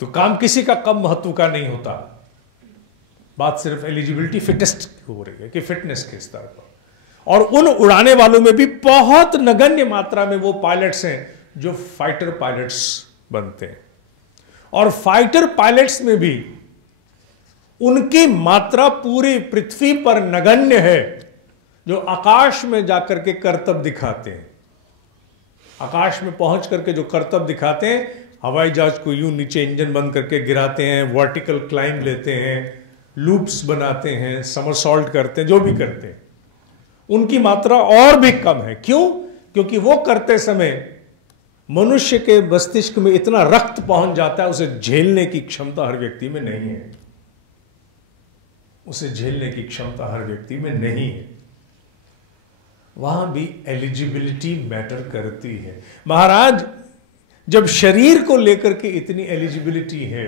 तो काम किसी का कम महत्व का नहीं होता। बात सिर्फ एलिजिबिलिटी फिटेस्ट की हो रही है कि फिटनेस के स्तर पर। और उन उड़ाने वालों में भी बहुत नगण्य मात्रा में वो पायलट्स हैं जो फाइटर पायलट्स बनते हैं, और फाइटर पायलट्स में भी उनकी मात्रा पूरी पृथ्वी पर नगण्य है जो आकाश में जाकर के करतब दिखाते हैं। आकाश में पहुंच करके जो करतब दिखाते हैं, हवाई जहाज को यूं नीचे इंजन बंद करके गिराते हैं, वर्टिकल क्लाइंब लेते हैं, लूप्स बनाते हैं, समरसॉल्ट करते हैं, जो भी करते हैं, उनकी मात्रा और भी कम है। क्यों? क्योंकि वो करते समय मनुष्य के मस्तिष्क में इतना रक्त पहुंच जाता है, उसे झेलने की क्षमता हर व्यक्ति में नहीं है। उसे झेलने की क्षमता हर व्यक्ति में नहीं है। वहां भी एलिजिबिलिटी मैटर करती है। महाराज, जब शरीर को लेकर के इतनी एलिजिबिलिटी है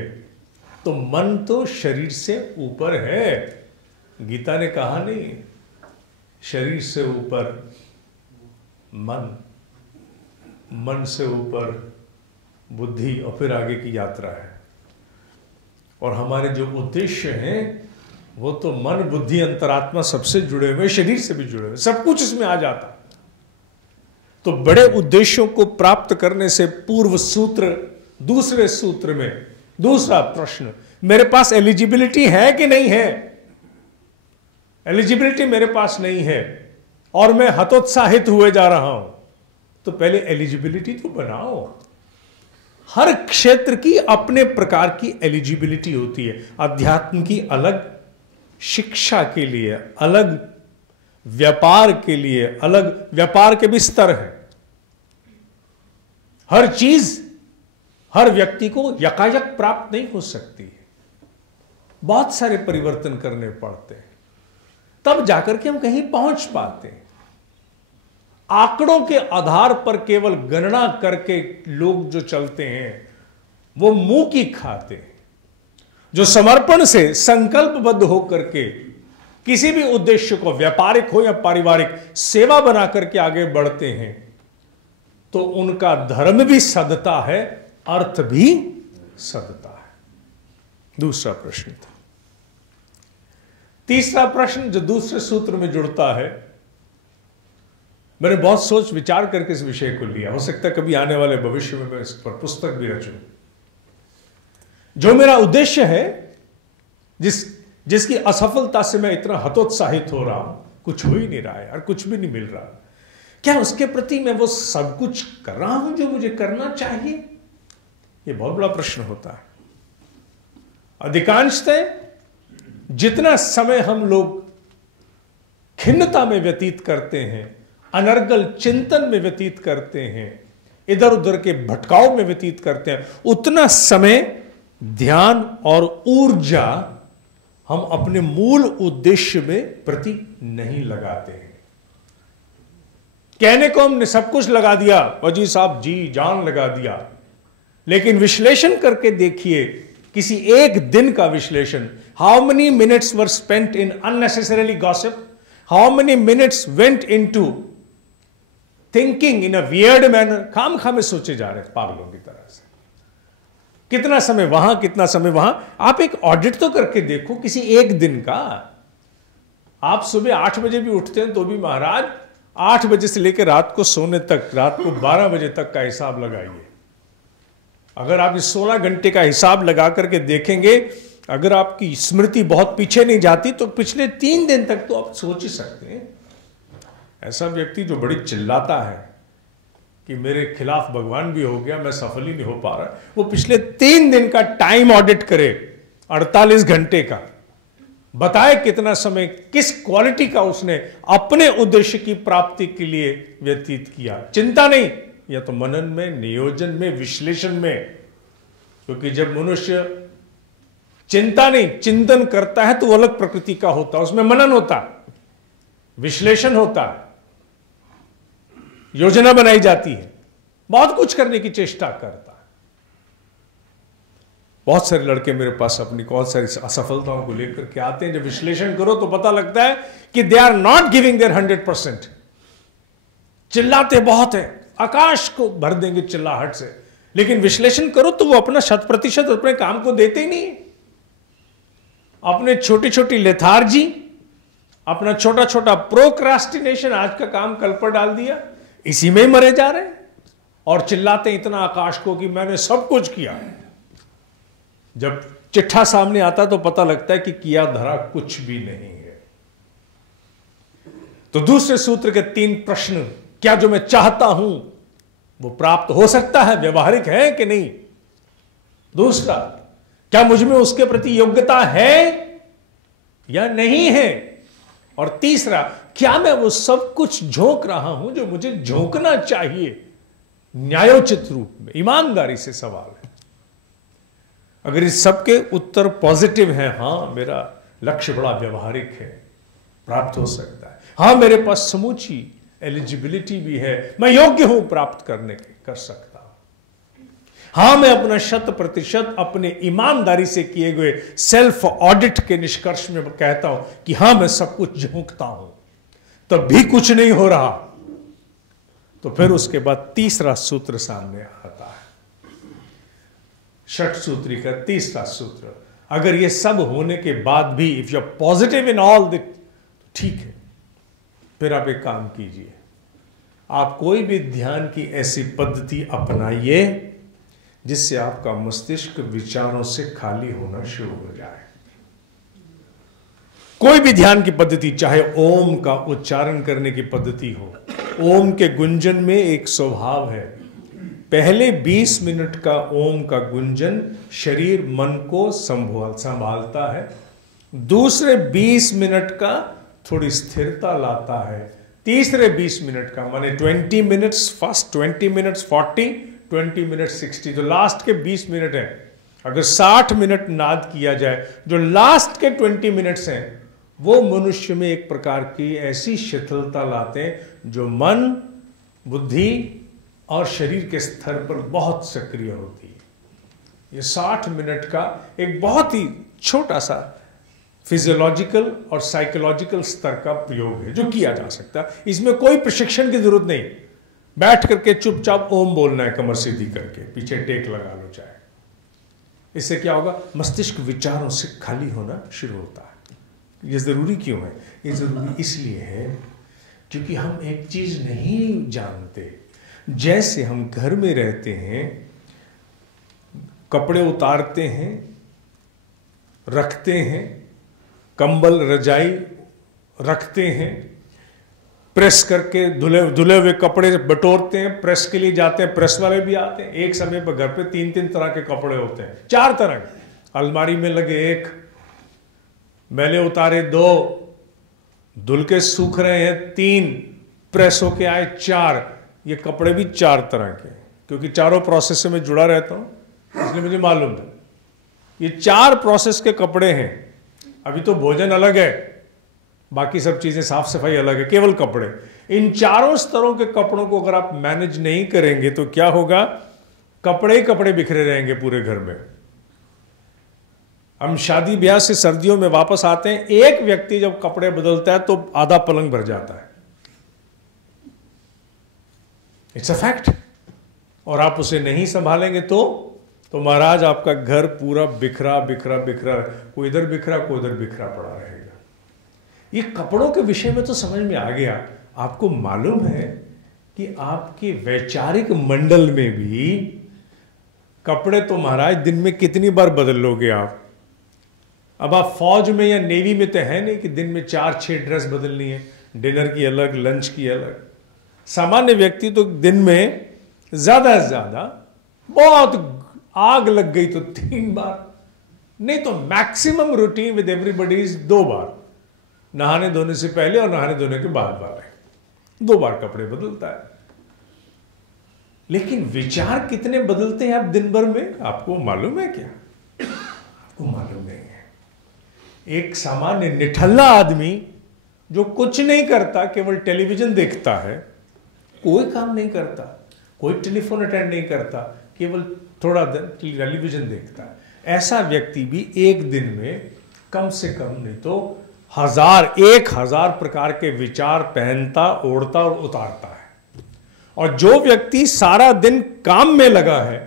तो मन तो शरीर से ऊपर है। गीता ने कहा नहीं, शरीर से ऊपर मन, मन से ऊपर बुद्धि, और फिर आगे की यात्रा है। और हमारे जो उद्देश्य हैं वो तो मन, बुद्धि, अंतरात्मा सबसे जुड़े हुए, शरीर से भी जुड़े हुए, सब कुछ इसमें आ जाता है। तो बड़े उद्देश्यों को प्राप्त करने से पूर्व सूत्र, दूसरे सूत्र में दूसरा प्रश्न, मेरे पास एलिजिबिलिटी है कि नहीं है? एलिजिबिलिटी मेरे पास नहीं है और मैं हतोत्साहित हुए जा रहा हूं, तो पहले एलिजिबिलिटी तो बनाओ। हर क्षेत्र की अपने प्रकार की एलिजिबिलिटी होती है। अध्यात्म की अलग, शिक्षा के लिए अलग, व्यापार के लिए अलग, व्यापार के भी स्तर हैं। हर चीज हर व्यक्ति को यकायक प्राप्त नहीं हो सकती है, बहुत सारे परिवर्तन करने पड़ते हैं, तब जाकर के हम कहीं पहुंच पाते हैं। आंकड़ों के आधार पर केवल गणना करके लोग जो चलते हैं वो मुंह की खाते हैं। जो समर्पण से संकल्पबद्ध होकर के किसी भी उद्देश्य को, व्यापारिक हो या पारिवारिक, सेवा बना करके आगे बढ़ते हैं, तो उनका धर्म भी सदता है, अर्थ भी सदता है। दूसरा प्रश्न था। तीसरा प्रश्न जो दूसरे सूत्र में जुड़ता है, मैंने बहुत सोच विचार करके इस विषय को लिया। हो सकता है कभी आने वाले भविष्य में मैं इस पर पुस्तक भी रचूं। जो मेरा उद्देश्य है, जिसकी असफलता से मैं इतना हतोत्साहित हो रहा हूं, कुछ हो ही नहीं रहा है और कुछ भी नहीं मिल रहा, क्या उसके प्रति मैं वो सब कुछ कर रहा हूं जो मुझे करना चाहिए? ये बहुत बड़ा प्रश्न होता है। अधिकांशतः जितना समय हम लोग खिन्नता में व्यतीत करते हैं, अनर्गल चिंतन में व्यतीत करते हैं, इधर उधर के भटकाव में व्यतीत करते हैं, उतना समय ध्यान और ऊर्जा हम अपने मूल उद्देश्य में प्रति नहीं लगाते हैं। कहने को हमने सब कुछ लगा दिया, वजी साहब जी जान लगा दिया, लेकिन विश्लेषण करके देखिए, किसी एक दिन का विश्लेषण, how many minutes were spent in unnecessarily gossip, how many minutes went into thinking in a weird manner, खामखा में सोचे जा रहे पागलों की तरह से। कितना समय वहां, कितना समय वहां। आप एक ऑडिट तो करके देखो किसी एक दिन का। आप सुबह 8 बजे भी उठते हैं तो भी महाराज 8 बजे से लेकर रात को सोने तक, रात को 12 बजे तक का हिसाब लगाइए। अगर आप इस 16 घंटे का हिसाब लगा करके देखेंगे, अगर आपकी स्मृति बहुत पीछे नहीं जाती तो पिछले 3 दिन तक तो आप सोच ही सकते हैं। ऐसा व्यक्ति जो बड़ी चिल्लाता है कि मेरे खिलाफ भगवान भी हो गया, मैं सफल ही नहीं हो पा रहा, वो पिछले 3 दिन का टाइम ऑडिट करे, 48 घंटे का, बताए कितना समय किस क्वालिटी का उसने अपने उद्देश्य की प्राप्ति के लिए व्यतीत किया। चिंता नहीं, या तो मनन में, नियोजन में, विश्लेषण में। क्योंकि जब मनुष्य चिंता नहीं चिंतन करता है तो वो अलग प्रकृति का होता है, उसमें मनन होता है, विश्लेषण होता है, योजना बनाई जाती है, बहुत कुछ करने की चेष्टा करता है। बहुत सारे लड़के मेरे पास अपनी बहुत सारी असफलताओं को लेकर के आते हैं। जब विश्लेषण करो तो पता लगता है कि they are not giving their 100%। चिल्लाते बहुत है, आकाश को भर देंगे चिल्लाहट से, लेकिन विश्लेषण करो तो वो अपना 100% अपने काम को देते ही नहीं। अपने छोटी छोटी लेथार्जी, अपना छोटा छोटा प्रोक्रास्टिनेशन, आज का काम कल पर डाल दिया, इसी में ही मरे जा रहे हैं और चिल्लाते इतना आकाश को कि मैंने सब कुछ किया है। जब चिट्ठा सामने आता तो पता लगता है कि किया धरा कुछ भी नहीं है। तो दूसरे सूत्र के 3 प्रश्न, क्या जो मैं चाहता हूं वो प्राप्त हो सकता है, व्यवहारिक है कि नहीं? दूसरा, क्या मुझ में उसके प्रति योग्यता है या नहीं है? और तीसरा, क्या मैं वो सब कुछ झोंक रहा हूं जो मुझे झोंकना चाहिए? न्यायोचित रूप में, ईमानदारी से सवाल है। अगर इस सब के उत्तर पॉजिटिव हैं, हां मेरा लक्ष्य बड़ा व्यवहारिक है, प्राप्त हो सकता है, हां मेरे पास समूची एलिजिबिलिटी भी है, मैं योग्य हूं प्राप्त करने के, कर सकता हूं, हां मैं अपना 100% अपने ईमानदारी से किए गए सेल्फ ऑडिट के निष्कर्ष में कहता हूं कि हां मैं सब कुछ झोंकता हूं, तब भी कुछ नहीं हो रहा, तो फिर उसके बाद तीसरा सूत्र सामने आता है। षट सूत्री का तीसरा सूत्र, अगर ये सब होने के बाद भी if you are positive in all that, ठीक है, फिर आप एक काम कीजिए, आप कोई भी ध्यान की ऐसी पद्धति अपनाइए जिससे आपका मस्तिष्क विचारों से खाली होना शुरू हो जाए। कोई भी ध्यान की पद्धति, चाहे ओम का उच्चारण करने की पद्धति हो, ओम के गुंजन में एक स्वभाव है, पहले 20 मिनट का ओम का गुंजन शरीर मन को संभालता है, दूसरे 20 मिनट का थोड़ी स्थिरता लाता है, तीसरे 20 मिनट का माने 20 मिनट्स फर्स्ट, 20 मिनट्स 40, 20 मिनट्स 60, जो लास्ट के 20 मिनट है, अगर 60 मिनट नाद किया जाए, जो लास्ट के 20 मिनट्स हैं वो मनुष्य में एक प्रकार की ऐसी शिथिलता लाते हैं जो मन, बुद्धि और शरीर के स्तर पर बहुत सक्रिय होती है। ये 60 मिनट का एक बहुत ही छोटा सा फिजियोलॉजिकल और साइकोलॉजिकल स्तर का प्रयोग है जो किया जा सकता है। इसमें कोई प्रशिक्षण की जरूरत नहीं, बैठ करके चुपचाप ओम बोलना है, कमर सीधी करके, पीछे टेक लगा लो चाहे। इससे क्या होगा, मस्तिष्क विचारों से खाली होना शुरू होता है। ये जरूरी क्यों है? ये जरूरी इसलिए है क्योंकि हम एक चीज नहीं जानते। जैसे हम घर में रहते हैं, कपड़े उतारते हैं, रखते हैं, कंबल रजाई रखते हैं, प्रेस करके धुले हुए कपड़े बटोरते हैं, प्रेस के लिए जाते हैं, प्रेस वाले भी आते हैं। एक समय पर घर पे 3-3 तरह के कपड़े होते हैं, 4 तरह के, अलमारी में लगे 1, मैले उतारे 2, धुल के सूख रहे हैं 3, प्रेस होके आए 4। ये कपड़े भी 4 तरह के, क्योंकि चारों प्रोसेस से मैं जुड़ा रहता हूं इसलिए मुझे मालूम है। ये 4 प्रोसेस के कपड़े हैं। अभी तो भोजन अलग है, बाकी सब चीजें साफ सफाई अलग है, केवल कपड़े। इन चारों स्तरों के कपड़ों को अगर आप मैनेज नहीं करेंगे तो क्या होगा, कपड़े ही कपड़े बिखरे रहेंगे पूरे घर में। हम शादी ब्याह से सर्दियों में वापस आते हैं, एक व्यक्ति जब कपड़े बदलता है तो आधा पलंग भर जाता है। It's a fact. और आप उसे नहीं संभालेंगे तो महाराज आपका घर पूरा बिखरा बिखरा बिखरा, कोई इधर बिखरा कोई उधर बिखरा पड़ा रहेगा। ये कपड़ों के विषय में तो समझ में आ गया। आपको मालूम है कि आपके वैचारिक मंडल में भी कपड़े तो महाराज दिन में कितनी बार बदल लोगे आप? अब आप फौज में या नेवी में तो है नहीं कि दिन में 4-6 ड्रेस बदलनी है, डिनर की अलग, लंच की अलग। सामान्य व्यक्ति तो दिन में ज्यादा से ज्यादा, बहुत आग लग गई तो 3 बार, नहीं तो maximum routine with everybody is 2 बार, नहाने धोने से पहले और नहाने धोने के बाद बार, 2 बार कपड़े बदलता है। लेकिन विचार कितने बदलते हैं आप दिन भर में, आपको मालूम है क्या? आपको मालूम नहीं है। एक सामान्य निठल्ला आदमी जो कुछ नहीं करता, केवल टेलीविजन देखता है, कोई काम नहीं करता, कोई टेलीफोन अटेंड नहीं करता, केवल थोड़ा टेलीविजन देखता है, ऐसा व्यक्ति भी एक दिन में कम से कम नहीं तो 1000 प्रकार के विचार पहनता, ओढ़ता और उतारता है। और जो व्यक्ति सारा दिन काम में लगा है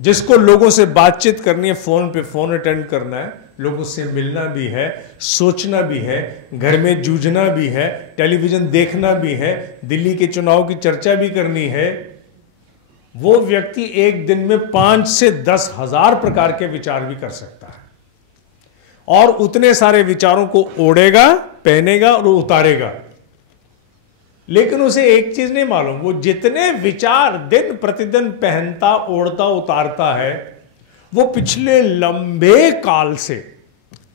जिसको लोगों से बातचीत करनी है, फोन पे फोन अटेंड करना है, लोगों से मिलना भी है, सोचना भी है, घर में जूझना भी है, टेलीविजन देखना भी है, दिल्ली के चुनाव की चर्चा भी करनी है, वो व्यक्ति एक दिन में 5 से 10 हजार प्रकार के विचार भी कर सकता है और उतने सारे विचारों को ओढ़ेगा, पहनेगा और उतारेगा। लेकिन उसे एक चीज नहीं मालूम, वो जितने विचार दिन प्रतिदिन पहनता, ओढ़ता, उतारता है, वो पिछले लंबे काल से,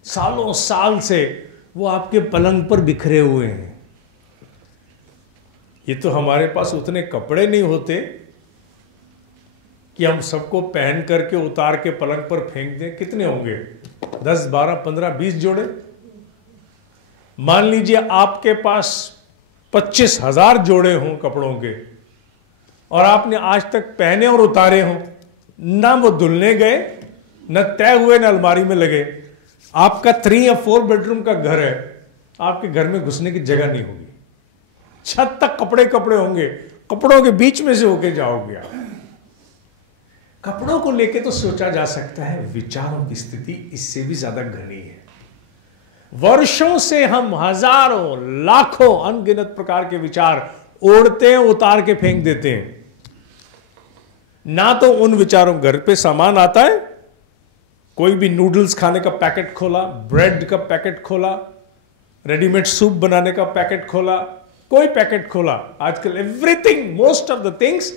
सालों साल से वो आपके पलंग पर बिखरे हुए हैं। ये तो हमारे पास उतने कपड़े नहीं होते कि हम सबको पहन करके उतार के पलंग पर फेंक दें। कितने होंगे? 10, 12, 15, 20 जोड़े। मान लीजिए आपके पास 25,000 जोड़े हों कपड़ों के और आपने आज तक पहने और उतारे हों, ना वो धुलने गए, न तय हुए, न अलमारी में लगे। आपका 3 या 4 बेडरूम का घर है, आपके घर में घुसने की जगह नहीं होगी, छत तक कपड़े कपड़े होंगे, कपड़ों के बीच में से होके जाओगे आप। कपड़ों को लेके तो सोचा जा सकता है, विचारों की स्थिति इससे भी ज्यादा घनी है। वर्षों से हम हजारों, लाखों, अनगिनत प्रकार के विचार ओढ़ते हैं, उतार के फेंक देते हैं। ना तो उन विचारों, घर पे सामान आता है, कोई भी नूडल्स खाने का पैकेट खोला, ब्रेड का पैकेट खोला, रेडीमेड सूप बनाने का पैकेट खोला, कोई पैकेट खोला। आजकल everything, most of the things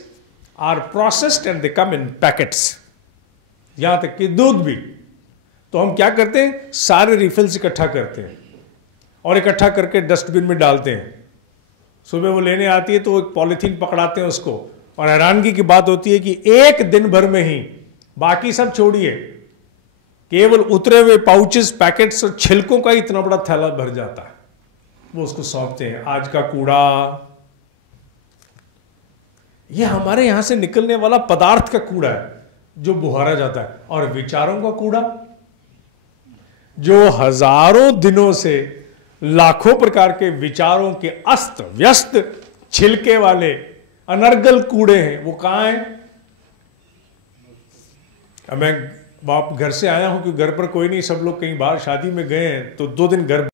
are processed and they come in packets, यहां तक कि दूध भी। तो हम क्या करते हैं, सारे रिफिल्स इकट्ठा करते हैं और इकट्ठा करके डस्टबिन में डालते हैं। सुबह वो लेने आती है तो एक पॉलीथीन पकड़ाते हैं उसको, और हैरानगी की बात होती है कि एक दिन भर में ही, बाकी सब छोड़िए, केवल उतरे हुए पाउचेस, पैकेट्स और छिलकों का ही इतना बड़ा थैला भर जाता है। वो उसको सौंपते हैं, आज का कूड़ा। ये हमारे यहां से निकलने वाला पदार्थ का कूड़ा है जो बुहारा जाता है। और विचारों का कूड़ा, जो हजारों दिनों से लाखों प्रकार के विचारों के अस्त व्यस्त छिलके वाले अनर्गल कूड़े हैं, वो कहां हैं? अब मैं घर से आया हूं कि घर पर कोई नहीं, सब लोग कहीं बाहर शादी में गए हैं, तो 2 दिन घर